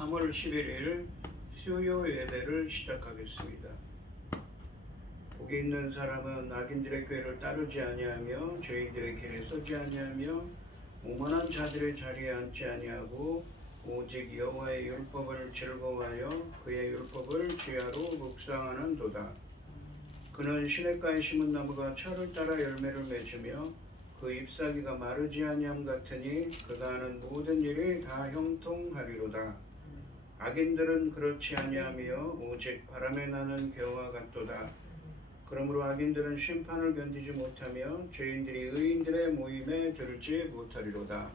3월 11일 수요 예배를 시작하겠습니다. 복이 있는 사람은 악인들의 꾀를 따르지 아니하며 죄인들의 길에 서지 아니하며 오만한 자들의 자리에 앉지 아니하고 오직 여호와의 율법을 즐거워하여 그의 율법을 지하로 묵상하는도다. 그는 시냇가에 심은 나무가 철을 따라 열매를 맺으며 그 잎사귀가 마르지 아니함 같으니 그가 하는 모든 일이 다 형통하리로다. 악인들은 그렇지 아니하며 오직 바람에 나는 겨와 같도다. 그러므로 악인들은 심판을 견디지 못하며 죄인들이 의인들의 모임에 들지 못하리로다.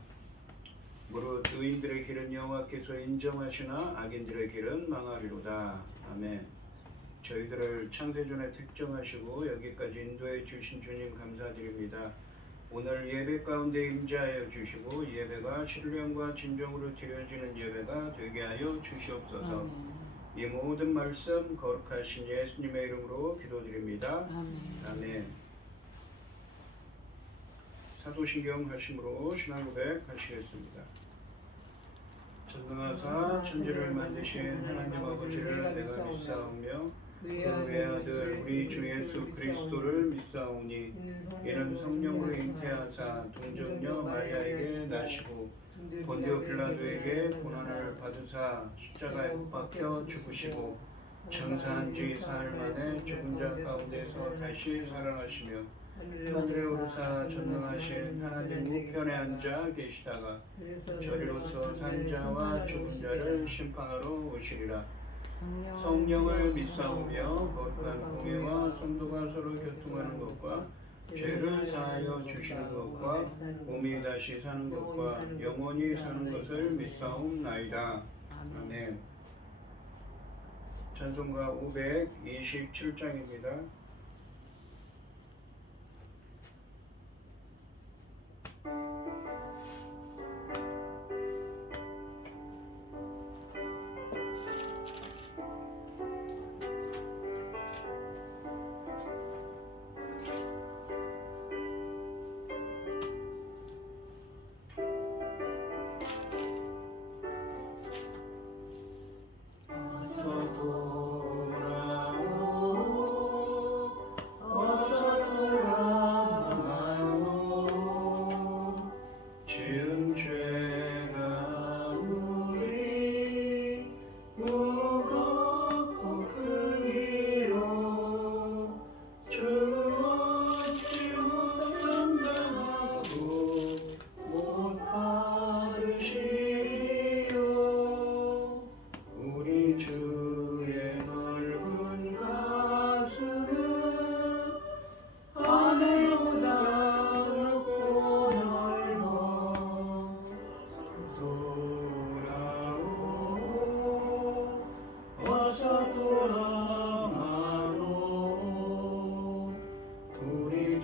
무릇 의인들의 길은 여호와께서 인정하시나 악인들의 길은 망하리로다. 아멘. 저희들을 창세전에 택정하시고 여기까지 인도해 주신 주님 감사드립니다. 오늘 예배 가운데 임재하여 주시고 예배가 신령과 진정으로 드려지는 예배가 되게 하여 주시옵소서. 이 모든 말씀 거룩하신 예수님의 이름으로 기도드립니다. 아멘. 사도신경 하심으로 신앙 고백 하시겠습니다. 전능하사 천지를 만드신 하나님 아버지를 내가 믿사오며 그의 아들 우리 주 예수 그리스도를 믿사오니 이는 성령으로 잉태하사 동정녀 마리아에게 나시고 본디오 빌라도에게 고난을 받으사 십자가에 못 박혀 죽으시고 장사한 지 사흘 만에 죽은 자 가운데서 다시 살아나시며 하늘에 오르사 전능하신 하나님 우편에 앉아 계시다가 저리로서 산 자와 죽은 자를 심판하러 오시리라. 성령을 믿사오며 거룩한 공예와 성도가 서로 교통하는 것과 죄를 사하여 주시는 것과 몸이 다시 사는 것과 영원히 사는 것을 믿사옵나이다. 아멘. 찬송가 527장입니다.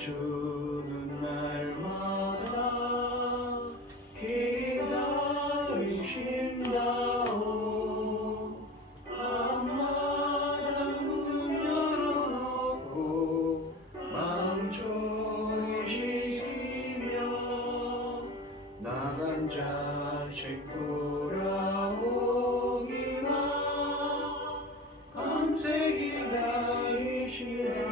주는 날마다 기다리신다오. 앞마당 문 열어놓고 마음 졸이시며 나간 자식 돌아오기만 밤새 기다리시다오.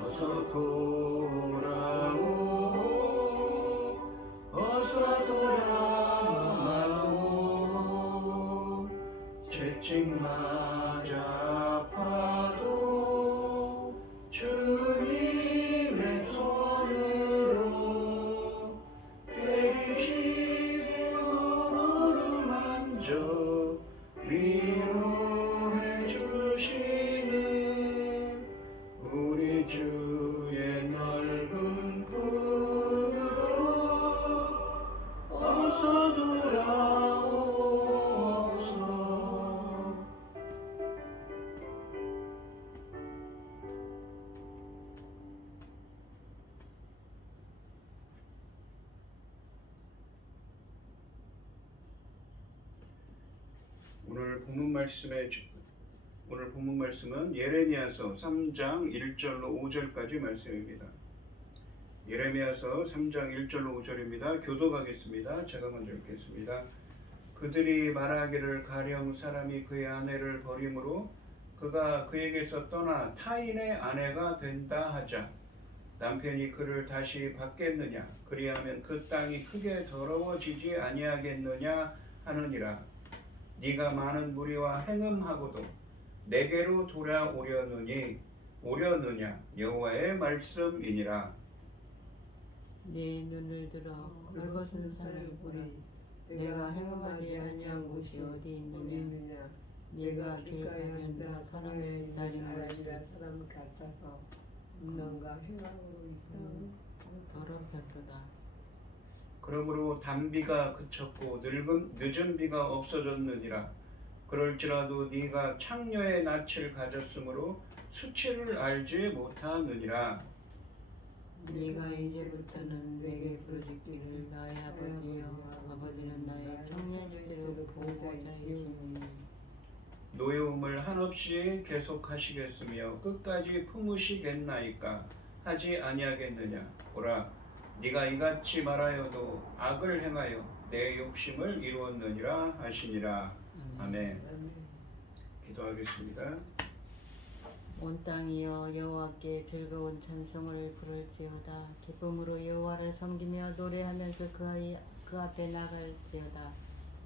어서 돌아오, 어서 돌아오. 오늘 본문 말씀은 예레미야서 3장 1절로 5절까지 말씀입니다. 예레미야서 3장 1절로 5절입니다. 교독하겠습니다. 제가 먼저 읽겠습니다. 그들이 말하기를 가령 사람이 그의 아내를 버림으로 그가 그에게서 떠나 타인의 아내가 된다 하자. 남편이 그를 다시 받겠느냐? 그리하면 그 땅이 크게 더러워지지 아니하겠느냐 하느니라. 네가 많은 무리와 행음하고도 내게로 돌아오려느냐? 여호와의 말씀이니라. 네 눈을 들어 붉어진 산을 보리. 내가 행음하지 아니한 곳이 어디 있느냐? 네가 길가에 앉아 사랑을 기다리는 사람 같아서 음란과 행악으로 이 땅을 더럽혔도다. 그러므로 단비가 그쳤고 늦은 비가 없어졌느니라. 그럴지라도 네가 창녀의 낯을 가졌으므로 수치를 알지 못하느니라. 네가 이제부터는 내게 부르짖기를 나의 아버지여. 아버지는 나의 청년 시절을 보호자이시니 노여움을 한없이 계속하시겠으며 끝까지 품으시겠나이까 하지 아니하겠느냐. 보라, 네가 이같이 말하여도 악을 행하여 내 욕심을 이루었느니라 하시니라. 아멘. 기도하겠습니다. 온 땅이여 여호와께 즐거운 찬송을 부를지어다. 기쁨으로 여호와를 섬기며 노래하면서 그 앞에 나갈지어다.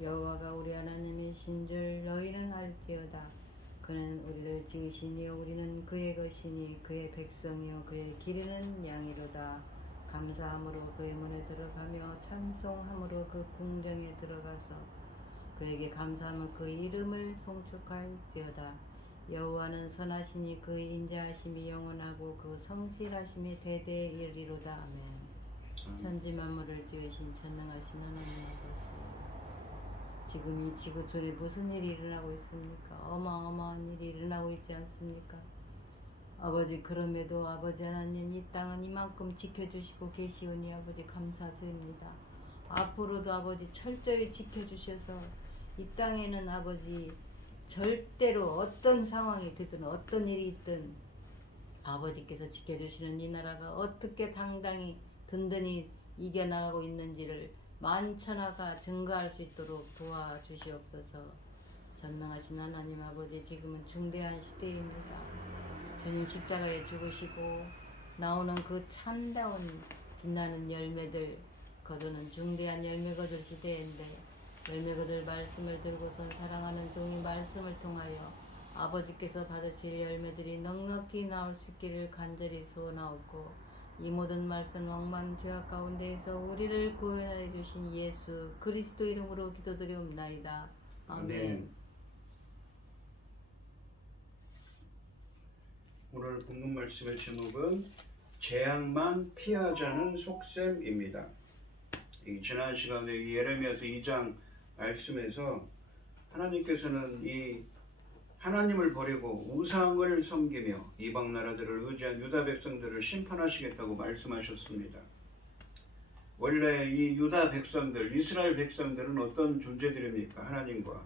여호와가 우리 하나님이신 줄 너희는 알지어다. 그는 우리를 지으시니 우리는 그의 것이니 그의 백성이요 그의 기르는 양이로다. 감사함으로 그의 문에 들어가며 찬송함으로 그 궁정에 들어가서 그에게 감사하며 그 이름을 송축할지어다. 여호와는 선하시니 그 인자하심이 영원하고 그 성실하심이 대대에 이르리로다. 아멘. 천지 만물을 지으신 전능하신 하나님 아버지, 지금 이 지구촌에 무슨 일이 일어나고 있습니까? 어마어마한 일이 일어나고 있지 않습니까? 아버지, 그럼에도 아버지 하나님 이 땅은 이만큼 지켜주시고 계시오니 아버지 감사드립니다. 앞으로도 아버지 철저히 지켜주셔서 이 땅에는 아버지 절대로 어떤 상황이 되든 어떤 일이 있든 아버지께서 지켜주시는 이 나라가 어떻게 당당히 든든히 이겨나가고 있는지를 만천하가 증거할 수 있도록 도와주시옵소서. 전능하신 하나님 아버지, 지금은 중대한 시대입니다. 주님 십자가에 죽으시고 나오는 그 참다운 빛나는 열매들 거두는 중대한 열매 거둘 시대인데, 열매 거둘 말씀을 들고선 사랑하는 종이 말씀을 통하여 아버지께서 받으실 열매들이 넉넉히 나올 수 있기를 간절히 소원하옵고, 이 모든 말씀 억만 죄악 가운데에서 우리를 구원해 주신 예수 그리스도 이름으로 기도드리옵나이다. 아멘. 오늘 본문 말씀의 제목은 재앙만 피하자는 속셈입니다. 지난 시간에 예레미야서 2장 말씀에서 하나님께서는 이 하나님을 버리고 우상을 섬기며 이방 나라들을 의지한 유다 백성들을 심판하시겠다고 말씀하셨습니다. 원래 이 유다 백성들, 이스라엘 백성들은 어떤 존재들입니까? 하나님과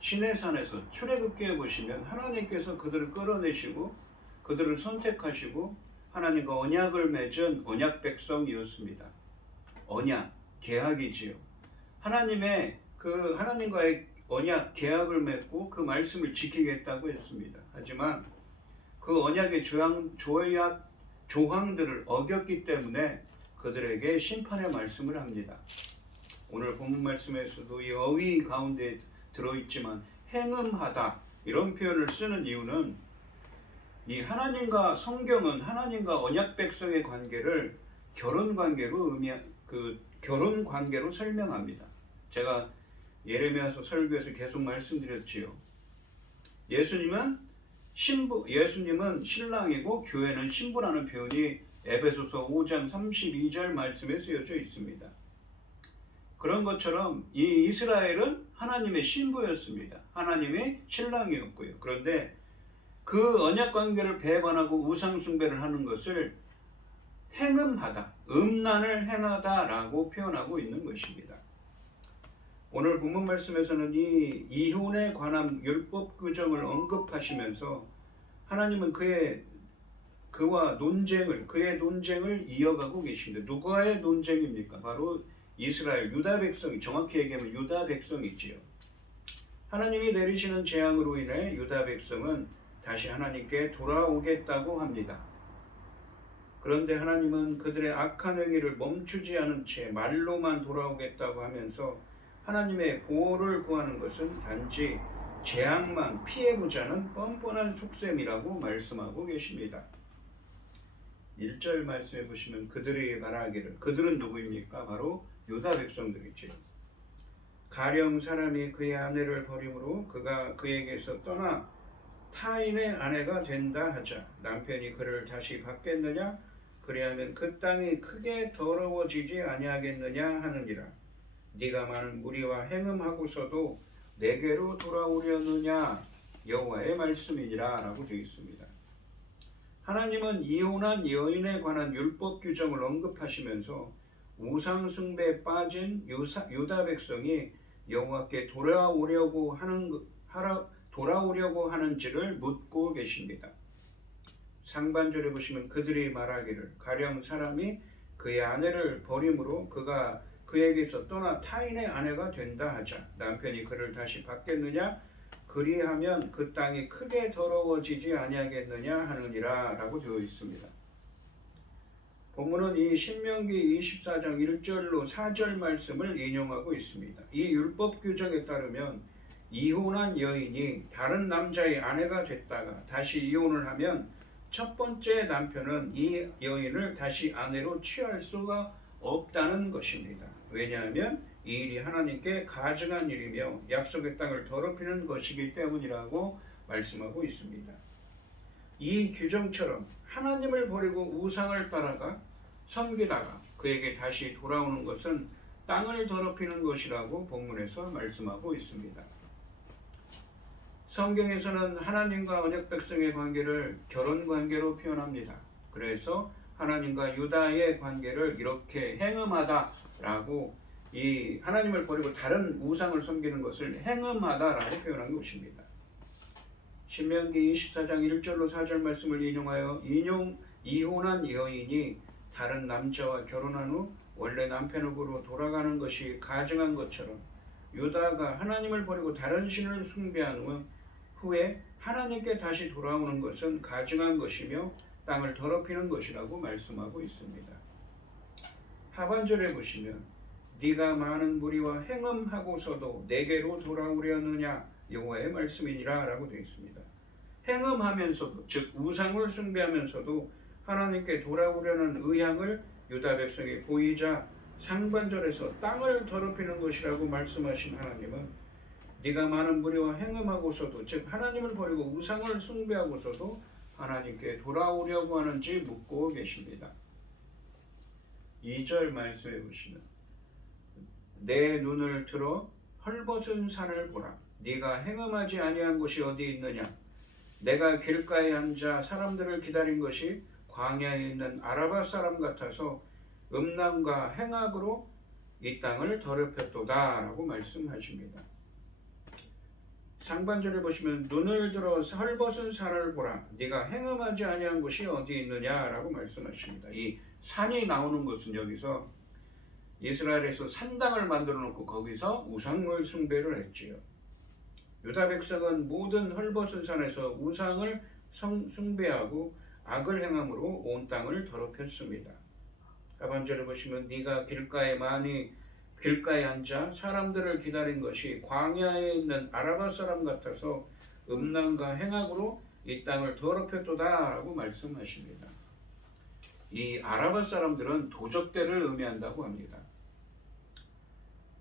시내산에서 출애굽기에 보시면 하나님께서 그들을 끌어내시고 그들을 선택하시고 하나님과 언약을 맺은 언약 백성이었습니다. 언약, 계약이지요. 하나님과의 언약, 계약을 맺고 그 말씀을 지키겠다고 했습니다. 하지만 그 언약의 조항들을 어겼기 때문에 그들에게 심판의 말씀을 합니다. 오늘 본문 말씀에서도 이 어휘 가운데 들어있지만 행음하다 이런 표현을 쓰는 이유는 이 하나님과 성경은 하나님과 언약 백성의 관계를 결혼 관계로 설명합니다. 제가 예레미야서 설교에서 계속 말씀드렸지요. 예수님은 신랑이고 교회는 신부라는 표현이 에베소서 5장 32절 말씀에 쓰여져 있습니다. 그런 것처럼 이 이스라엘은 하나님의 신부였습니다. 하나님의 신랑이었고요. 그런데 그 언약 관계를 배반하고 우상 숭배를 하는 것을 행음하다, 음란을 행하다라고 표현하고 있는 것입니다. 오늘 본문 말씀에서는 이 이혼에 관한 율법 규정을 언급하시면서 하나님은 그의 논쟁을 이어가고 계십니다. 누구와의 논쟁입니까? 바로 이스라엘 유다 백성이, 정확히 얘기하면 유다 백성이지요. 하나님이 내리시는 재앙으로 인해 유다 백성은 다시 하나님께 돌아오겠다고 합니다. 그런데 하나님은 그들의 악한 행위를 멈추지 않은 채 말로만 돌아오겠다고 하면서 하나님의 보호를 구하는 것은 단지 재앙만 피해보자는 뻔뻔한 속셈이라고 말씀하고 계십니다. 1절 말씀해 보시면 그들이 말하기를, 그들은 누구입니까? 바로 유다 백성들이지요. 가령 사람이 그의 아내를 버림으로 그가 그에게서 떠나 타인의 아내가 된다 하자 남편이 그를 다시 받겠느냐? 그리하면 그 땅이 크게 더러워지지 아니하겠느냐 하느니라. 네가 많은 무리와 행음하고서도 내게로 돌아오려느냐? 여호와의 말씀이니라 라고 되어 있습니다. 하나님은 이혼한 여인에 관한 율법 규정을 언급하시면서 우상 숭배에 빠진 유다 백성이 여호와께 돌아오려고 하는지를 묻고 계십니다. 상반절에 보시면 그들이 말하기를, 가령 사람이 그의 아내를 버림으로 그가 그에게서 떠나 타인의 아내가 된다 하자 남편이 그를 다시 받겠느냐? 그리하면 그 땅이 크게 더러워지지 아니하겠느냐 하느니라 라고 되어 있습니다. 본문은 이 신명기 24장 1절로 4절 말씀을 인용하고 있습니다. 이 율법 규정에 따르면 이혼한 여인이 다른 남자의 아내가 됐다가 다시 이혼을 하면 첫 번째 남편은 이 여인을 다시 아내로 취할 수가 없다는 것입니다. 왜냐하면 이 일이 하나님께 가증한 일이며 약속의 땅을 더럽히는 것이기 때문이라고 말씀하고 있습니다. 이 규정처럼 하나님을 버리고 우상을 따라가 섬기다가 그에게 다시 돌아오는 것은 땅을 더럽히는 것이라고 본문에서 말씀하고 있습니다. 성경에서는 하나님과 언약 백성의 관계를 결혼 관계로 표현합니다. 그래서 하나님과 유다의 관계를 이렇게 행음하다라고, 이 하나님을 버리고 다른 우상을 섬기는 것을 행음하다라고 표현한 것입니다. 신명기 24장 1절로 4절 말씀을 인용하여 이혼한 여인이 다른 남자와 결혼한 후 원래 남편으로 돌아가는 것이 가증한 것처럼 유다가 하나님을 버리고 다른 신을 숭배한 후에 하나님께 다시 돌아오는 것은 가증한 것이며 땅을 더럽히는 것이라고 말씀하고 있습니다. 하반절에 보시면 네가 많은 무리와 행음하고서도 내게로 돌아오려느냐 여호와의 말씀이니라 라고 되어 있습니다. 행음하면서도, 즉 우상을 숭배하면서도 하나님께 돌아오려는 의향을 유다 백성이 보이자 상반절에서 땅을 더럽히는 것이라고 말씀하신 하나님은 네가 많은 무리와 행음하고서도, 즉 하나님을 버리고 우상을 숭배하고서도 하나님께 돌아오려고 하는지 묻고 계십니다. 2절 말씀해 보시면 내 눈을 들어 헐벗은 산을 보라. 네가 행음하지 아니한 곳이 어디 있느냐? 내가 길가에 앉아 사람들을 기다린 것이 광야에 있는 아라바 사람 같아서 음란과 행악으로 이 땅을 더럽혔도다 라고 말씀하십니다. 상반절에 보시면 눈을 들어 헐벗은 산을 보라. 네가 행음하지 아니한 곳이 어디 있느냐라고 말씀하십니다. 이 산이 나오는 것은 여기서 이스라엘에서 산당을 만들어 놓고 거기서 우상을 숭배를 했지요. 유다 백성은 모든 헐벗은 산에서 우상을 숭배하고 악을 행함으로 온 땅을 더럽혔습니다. 하반절에 보시면 네가 길가에 앉아 사람들을 기다린 것이 광야에 있는 아라바 사람 같아서 음란과 행악으로 이 땅을 더럽혔도다 라고 말씀하십니다. 이 아라바 사람들은 도적들을 의미한다고 합니다.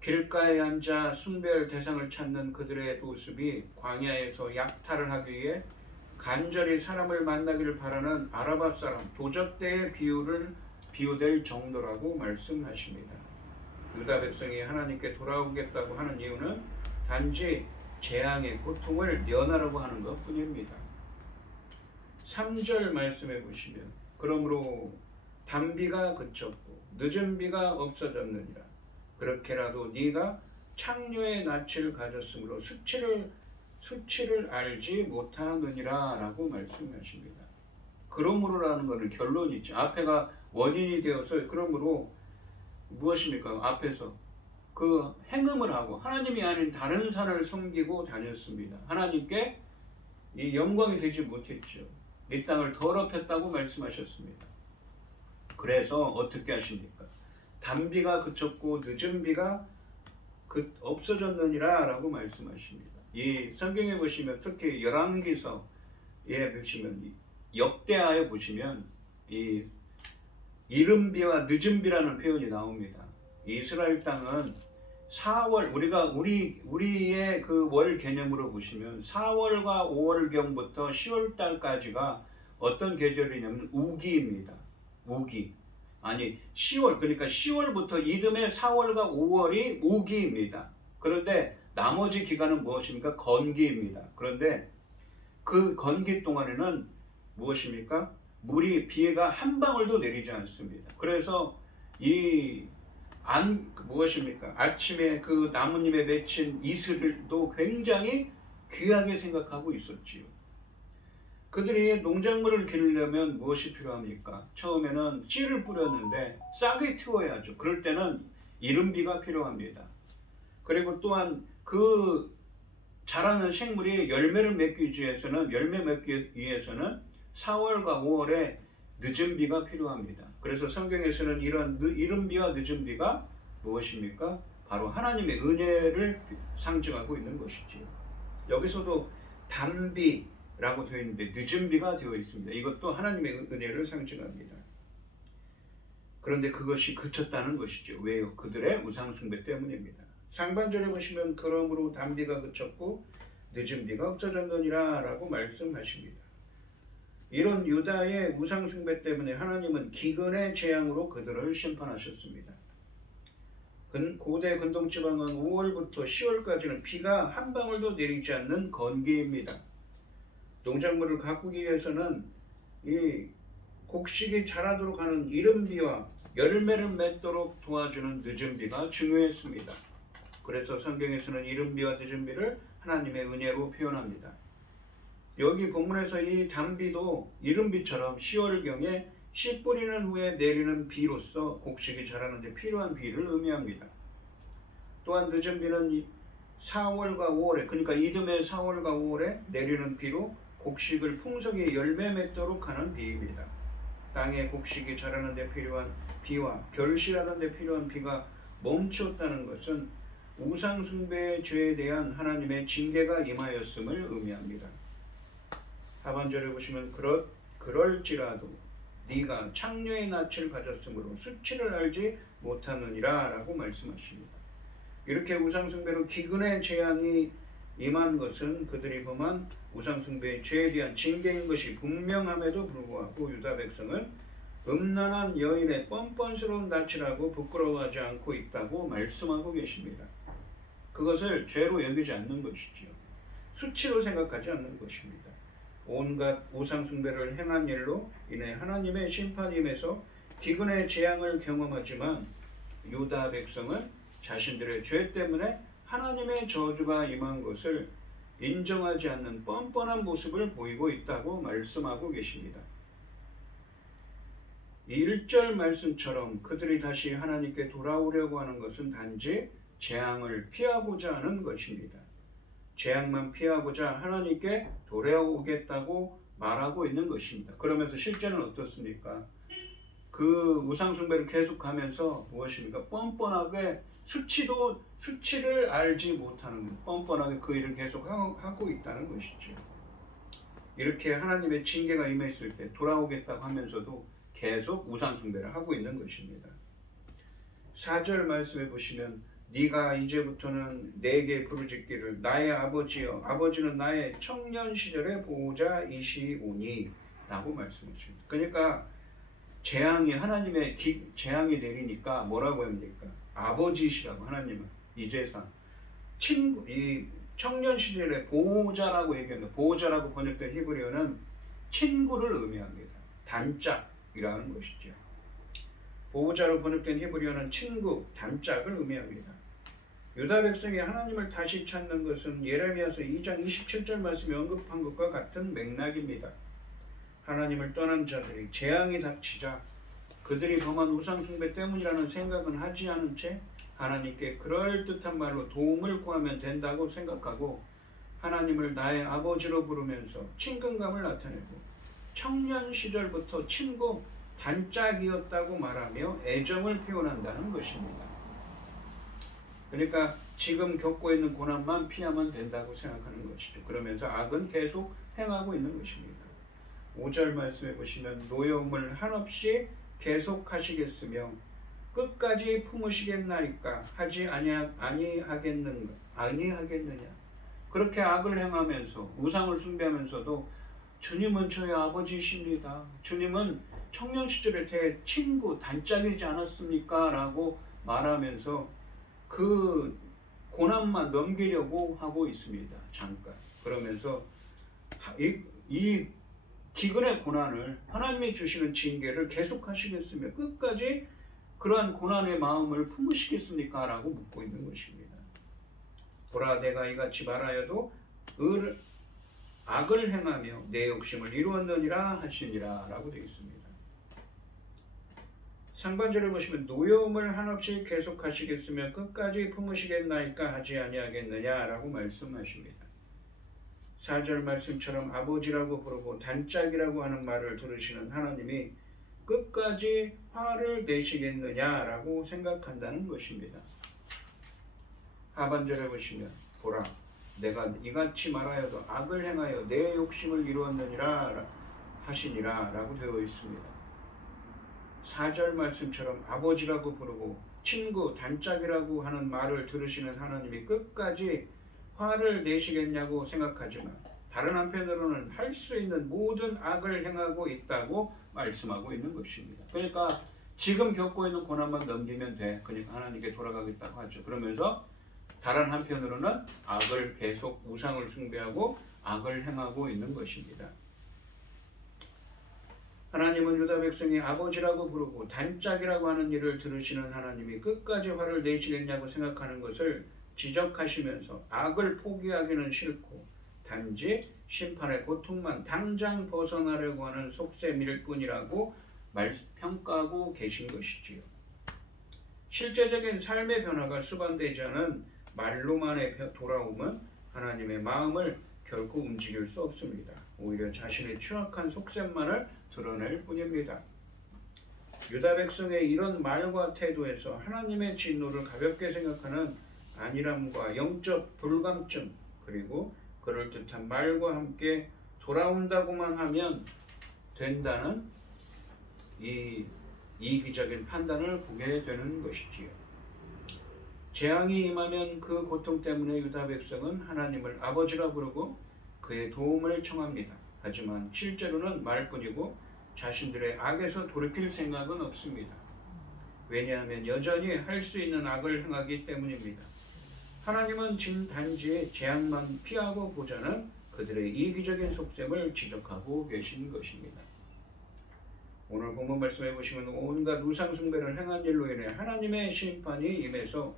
길가에 앉아 숭배할 대상을 찾는 그들의 모습이 광야에서 약탈을 하기 위해 간절히 사람을 만나기를 바라는 아라바 사람, 도적대에 비유될 정도라고 말씀하십니다. 유다 백성이 하나님께 돌아오겠다고 하는 이유는 단지 재앙의 고통을 면하려고 하는 것 뿐입니다. 3절 말씀해 보시면 그러므로 단비가 그쳤고 늦은 비가 없어졌느니라. 그렇게라도 네가 창녀의 낯을 가졌으므로 수치를 알지 못하느니라 라고 말씀하십니다. 그러므로라는 것은 결론이죠. 앞에가 원인이 되어서 그러므로 무엇입니까? 앞에서 그 행음을 하고 하나님이 아닌 다른 산을 섬기고 다녔습니다. 하나님께 이 영광이 되지 못했죠. 이 땅을 더럽혔다고 말씀하셨습니다. 그래서 어떻게 하십니까? 단비가 그쳤고 늦은 비가 없어졌느니라 라고 말씀하십니다. 이 성경에 보시면 특히 열왕기서에 보시면 역대하에 보시면 이 이른 비와 늦은 비라는 표현이 나옵니다. 이스라엘 땅은 4월 우리의 그 월 개념으로 보시면 4월과 5월경부터 10월 달까지가 어떤 계절이냐면 우기입니다. 우기. 아니 10월 그러니까 10월부터 이듬해 4월과 5월이 우기입니다. 그런데 나머지 기간은 무엇입니까? 건기입니다. 그런데 그 건기 동안에는 무엇입니까? 비가 한 방울도 내리지 않습니다. 그래서 무엇입니까? 아침에 그 나뭇잎에 맺힌 이슬도 굉장히 귀하게 생각하고 있었지요. 그들이 농작물을 기르려면 무엇이 필요합니까? 처음에는 씨를 뿌렸는데 싹이 틔워야죠. 그럴 때는 이른 비가 필요합니다. 그리고 또한 그 자라는 식물이 열매 맺기 위해서는 4월과 5월에 늦은 비가 필요합니다. 그래서 성경에서는 이런 이른 비와 늦은 비가 무엇입니까? 바로 하나님의 은혜를 상징하고 있는 것이지요. 여기서도 단비라고 되어 있는데 늦은 비가 되어 있습니다. 이것도 하나님의 은혜를 상징합니다. 그런데 그것이 그쳤다는 것이죠. 왜요? 그들의 우상숭배 때문입니다. 상반절에 보시면 그러므로 단비가 그쳤고 늦은 비가 없어졌느니라 라고 말씀하십니다. 이런 유다의 우상숭배 때문에 하나님은 기근의 재앙으로 그들을 심판하셨습니다. 고대 근동지방은 5월부터 10월까지는 비가 한 방울도 내리지 않는 건기입니다. 농작물을 가꾸기 위해서는 이 곡식이 자라도록 하는 이른 비와 열매를 맺도록 도와주는 늦은 비가 중요했습니다. 그래서 성경에서는 이른 비와 늦은 비를 하나님의 은혜로 표현합니다. 여기 본문에서 이 단비도 이른 비처럼 10월경에 씨 뿌리는 후에 내리는 비로서 곡식이 자라는 데 필요한 비를 의미합니다. 또한 늦은 비는 4월과 5월에 그러니까 이듬해 4월과 5월에 내리는 비로 곡식을 풍성히 열매 맺도록 하는 비입니다. 땅에 곡식이 자라는 데 필요한 비와 결실하는 데 필요한 비가 멈추었다는 것은 우상 숭배의 죄에 대한 하나님의 징계가 임하였음을 의미합니다. 하반절에 보시면 그럴지라도 네가 창녀의 낯을 가졌으므로 수치를 알지 못하느니라 라고 말씀하십니다. 이렇게 우상숭배로 기근의 재앙이 임한 것은 그들이 범한 우상숭배의 죄에 대한 징계인 것이 분명함에도 불구하고 유다 백성은 음란한 여인의 뻔뻔스러운 낯이라고 부끄러워하지 않고 있다고 말씀하고 계십니다. 그것을 죄로 여기지 않는 것이지요. 수치로 생각하지 않는 것입니다. 온갖 우상숭배를 행한 일로 인해 하나님의 심판임에서 기근의 재앙을 경험하지만 유다 백성은 자신들의 죄 때문에 하나님의 저주가 임한 것을 인정하지 않는 뻔뻔한 모습을 보이고 있다고 말씀하고 계십니다. 1절 말씀처럼 그들이 다시 하나님께 돌아오려고 하는 것은 단지 재앙을 피하고자 하는 것입니다. 재앙만 피하고자 하나님께 돌아오겠다고 말하고 있는 것입니다. 그러면서 실제는 어떻습니까? 그 우상숭배를 계속하면서 무엇입니까? 뻔뻔하게 수치를 알지 못하는 뻔뻔하게 그 일을 계속 하고 있다는 것이죠. 이렇게 하나님의 징계가 임했을 때 돌아오겠다고 하면서도 계속 우상숭배를 하고 있는 것입니다. 4절 말씀해 보시면 네가 이제부터는 내게 부르짖기를 나의 아버지여 아버지는 나의 청년 시절의 보호자이시오니 라고 말씀하십니다. 그러니까 하나님의 재앙이 내리니까 뭐라고 합니까? 아버지시라고 하나님은 이제서 이 청년 시절의 보호자라고 얘기합니다. 보호자라고 번역된 히브리어는 친구를 의미합니다. 단짝이라는 것이죠. 보호자로 번역된 히브리어는 친구, 단짝을 의미합니다. 유다 백성이 하나님을 다시 찾는 것은 예레미야서 2장 27절 말씀에 언급한 것과 같은 맥락입니다. 하나님을 떠난 자들이 재앙이 닥치자 그들이 범한 우상 숭배 때문이라는 생각은 하지 않은 채 하나님께 그럴듯한 말로 도움을 구하면 된다고 생각하고 하나님을 나의 아버지로 부르면서 친근감을 나타내고 청년 시절부터 친구 단짝이었다고 말하며 애정을 표현한다는 것입니다. 그러니까 지금 겪고 있는 고난만 피하면 된다고 생각하는 것이죠. 그러면서 악은 계속 행하고 있는 것입니다. 5절 말씀해 보시면 노여움을 한없이 계속하시겠으며 끝까지 품으시겠나이까 하지 아니하겠느냐. 그렇게 악을 행하면서 우상을 숭배하면서도 주님은 저의 아버지이십니다. 주님은 청년 시절에 제 친구 단짝이지 않았습니까? 라고 말하면서 그 고난만 넘기려고 하고 있습니다. 잠깐. 그러면서 이 기근의 고난을 하나님이 주시는 징계를 계속하시겠으며 끝까지 그러한 고난의 마음을 품으시겠습니까? 라고 묻고 있는 것입니다. 보라 내가 이같이 말하여도 악을 행하며 내 욕심을 이루었느니라 하시니라 라고 되어 있습니다. 상반절을 보시면 노여움을 한없이 계속하시겠으며 끝까지 품으시겠나이까 하지 아니하겠느냐 라고 말씀하십니다. 4절 말씀처럼 아버지라고 부르고 단짝이라고 하는 말을 들으시는 하나님이 끝까지 화를 내시겠느냐라고 생각한다는 것입니다. 하반절에 보시면 보라 내가 이같이 말하여도 악을 행하여 내 욕심을 이루었느니라 하시니라 라고 되어 있습니다. 4절 말씀처럼 아버지라고 부르고 친구 단짝이라고 하는 말을 들으시는 하나님이 끝까지 화를 내시겠냐고 생각하지만 다른 한편으로는 할 수 있는 모든 악을 행하고 있다고 말씀하고 있는 것입니다. 그러니까 지금 겪고 있는 고난만 넘기면 돼. 그러니까 하나님께 돌아가겠다고 하죠. 그러면서 다른 한편으로는 악을 계속 우상을 숭배하고 악을 행하고 있는 것입니다. 하나님은 유다 백성이 아버지라고 부르고 단짝이라고 하는 일을 들으시는 하나님이 끝까지 화를 내시겠냐고 생각하는 것을 지적하시면서 악을 포기하기는 싫고 단지 심판의 고통만 당장 벗어나려고 하는 속셈일 뿐이라고 평가하고 계신 것이지요. 실제적인 삶의 변화가 수반되지 않은 말로만의 돌아옴은 하나님의 마음을 결코 움직일 수 없습니다. 오히려 자신의 추악한 속셈만을 드러낼 뿐입니다. 유다 백성의 이런 말과 태도에서 하나님의 진노를 가볍게 생각하는 안일함과 영적 불감증 그리고 그럴듯한 말과 함께 돌아온다고만 하면 된다는 이 이기적인 판단을 보게 되는 것이지요. 재앙이 임하면 그 고통 때문에 유다 백성은 하나님을 아버지라 부르고 그의 도움을 청합니다. 하지만 실제로는 말뿐이고 자신들의 악에서 돌이킬 생각은 없습니다. 왜냐하면 여전히 할 수 있는 악을 행하기 때문입니다. 하나님은 단지 재앙만 피하고 보자는 그들의 이기적인 속셈을 지적하고 계신 것입니다. 오늘 본문 말씀해 보시면 온갖 우상 숭배를 행한 일로 인해 하나님의 심판이 임해서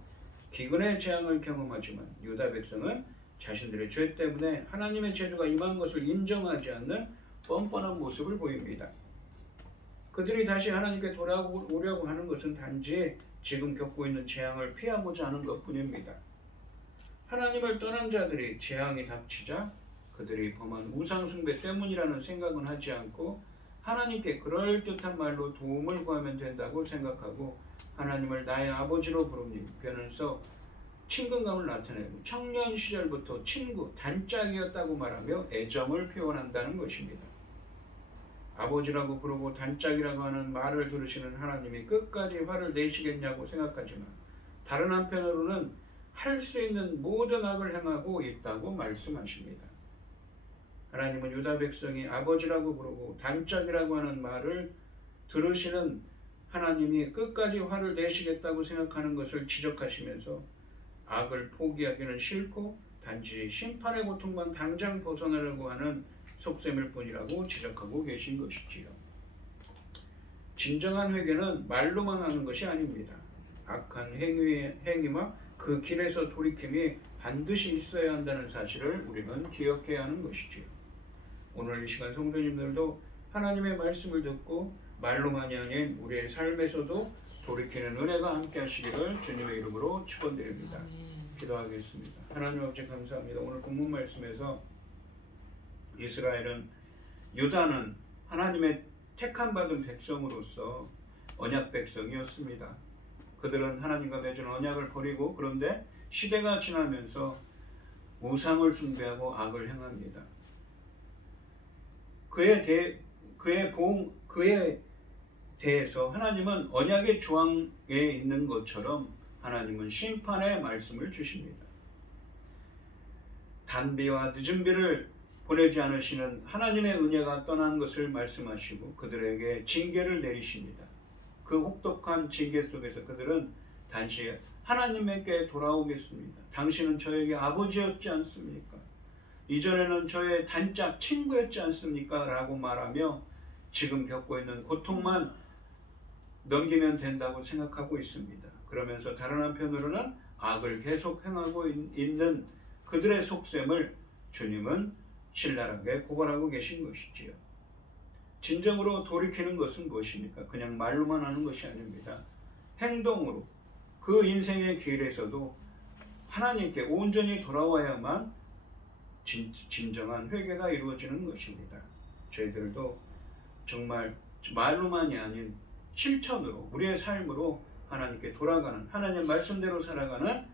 기근의 재앙을 경험하지만 유다 백성은 자신들의 죄 때문에 하나님의 제도가 임한 것을 인정하지 않는 뻔뻔한 모습을 보입니다. 그들이 다시 하나님께 돌아오려고 하는 것은 단지 지금 겪고 있는 재앙을 피하고자 하는 것뿐입니다. 하나님을 떠난 자들이 재앙이 닥치자 그들이 범한 우상 숭배 때문이라는 생각은 하지 않고 하나님께 그럴듯한 말로 도움을 구하면 된다고 생각하고 하나님을 나의 아버지로 부르면서 친근감을 나타내고 청년 시절부터 친구 단짝이었다고 말하며 애정을 표현한다는 것입니다. 아버지라고 부르고 단짝이라고 하는 말을 들으시는 하나님이 끝까지 화를 내시겠냐고 생각하지만 다른 한편으로는 할 수 있는 모든 악을 행하고 있다고 말씀하십니다. 하나님은 유다 백성이 아버지라고 부르고 단짝이라고 하는 말을 들으시는 하나님이 끝까지 화를 내시겠다고 생각하는 것을 지적하시면서 악을 포기하기는 싫고 단지 심판의 고통만 당장 벗어나려고 하는 속셈일 뿐이라고 지적하고 계신 것이지요. 진정한 회개는 말로만 하는 것이 아닙니다. 악한 행위와 그 길에서 돌이킴이 반드시 있어야 한다는 사실을 우리는 기억해야 하는 것이지요. 오늘 이 시간 성도님들도 하나님의 말씀을 듣고 말로만이 아닌 우리의 삶에서도 돌이키는 은혜가 함께 하시기를 주님의 이름으로 축원드립니다. 기도하겠습니다. 하나님 아버지 감사합니다. 오늘 본문 말씀에서 이스라엘은 유다는 하나님의 택함 받은 백성으로서 언약 백성이었습니다. 그들은 하나님과 맺은 언약을 버리고 그런데 시대가 지나면서 우상을 숭배하고 악을 행합니다. 그에 대해서 하나님은 언약의 조항에 있는 것처럼 하나님은 심판의 말씀을 주십니다. 단비와 늦은 비를 보내지 않으시는 하나님의 은혜가 떠난 것을 말씀하시고 그들에게 징계를 내리십니다. 그 혹독한 징계 속에서 그들은 단시 하나님에게 돌아오겠습니다. 당신은 저에게 아버지였지 않습니까? 이전에는 저의 단짝 친구였지 않습니까? 라고 말하며 지금 겪고 있는 고통만 넘기면 된다고 생각하고 있습니다. 그러면서 다른 한편으로는 악을 계속 행하고 있는 그들의 속셈을 주님은 신랄하게 고발하고 계신 것이지요. 진정으로 돌이키는 것은 무엇입니까? 그냥 말로만 하는 것이 아닙니다. 행동으로 그 인생의 길에서도 하나님께 온전히 돌아와야만 진정한 회개가 이루어지는 것입니다. 저희들도 정말 말로만이 아닌 실천으로 우리의 삶으로 하나님께 돌아가는 하나님 말씀대로 살아가는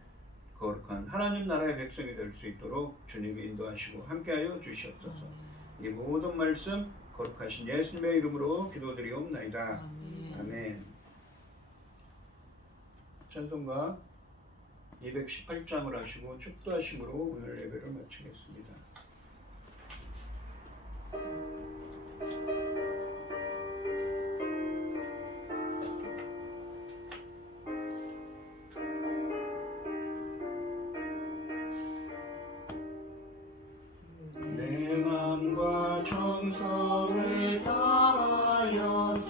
거룩한 하나님 나라의 백성이 될 수 있도록 주님이 인도하시고 함께하여 주시옵소서. 이 모든 말씀 거룩하신 예수님의 이름으로 기도드리옵나이다. 아멘. 찬송가 218장을 하시고 축도하심으로 오늘 예배를 마치겠습니다. 내 맘과 정성을 다하여서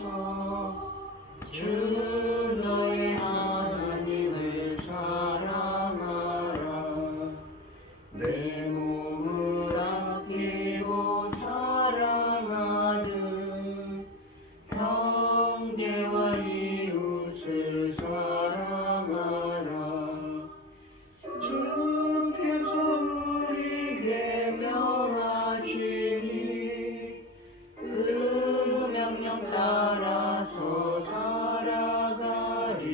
주 너의 하나님을 사랑하라. 내 몸을 아끼고 사랑하듯 형제와 이웃을 사랑하라. 주께서 우리에게 명하시니 그 명령 따라서 살아가리.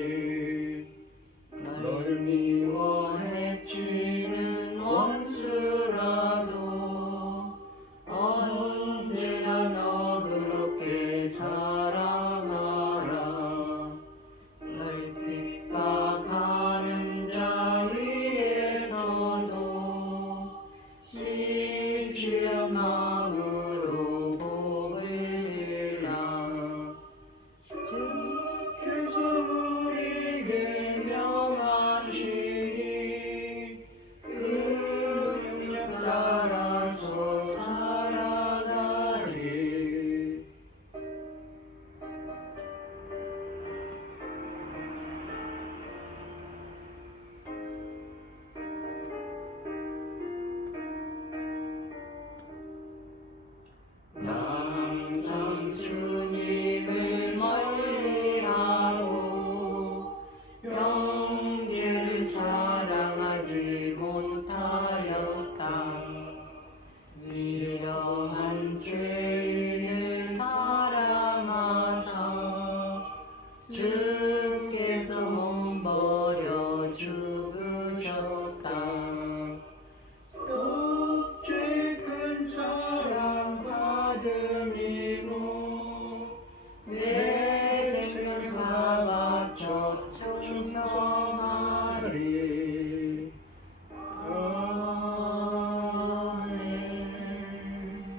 널 미워 해치는 원수라도 언제나 너 그렇게 사랑하라. 널 핍박하는 자 위에서도 시시한 마음으로 복을 빌라. 주께서 우리에게 명하시니 그 명령 따라서 살아가리. 항상 주님을 멀리하고 형제를 사랑하지 못하였다. 이러한 죄인을 사랑하사 주께서 몸버려 죽으셨다. 독재 큰 사랑 받으니모 내 생을 다 바쳐 충성하리. 아멘.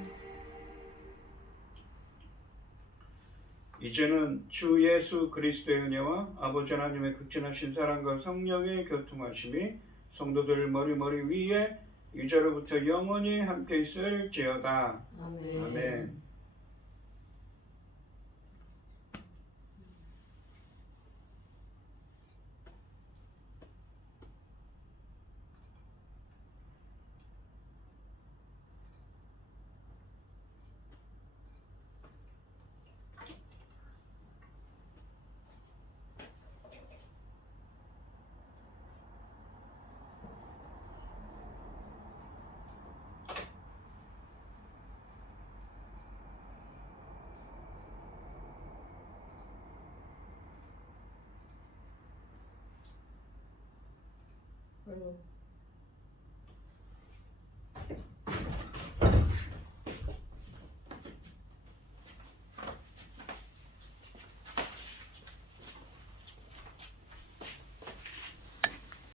이제는 주 예수 그리스도의 은혜와 아버지 하나님의 극진하신 사랑과 성령의 교통하심이 성도들 머리 위에 이제로부터 영원히 함께 있을지어다. 아멘. 아멘.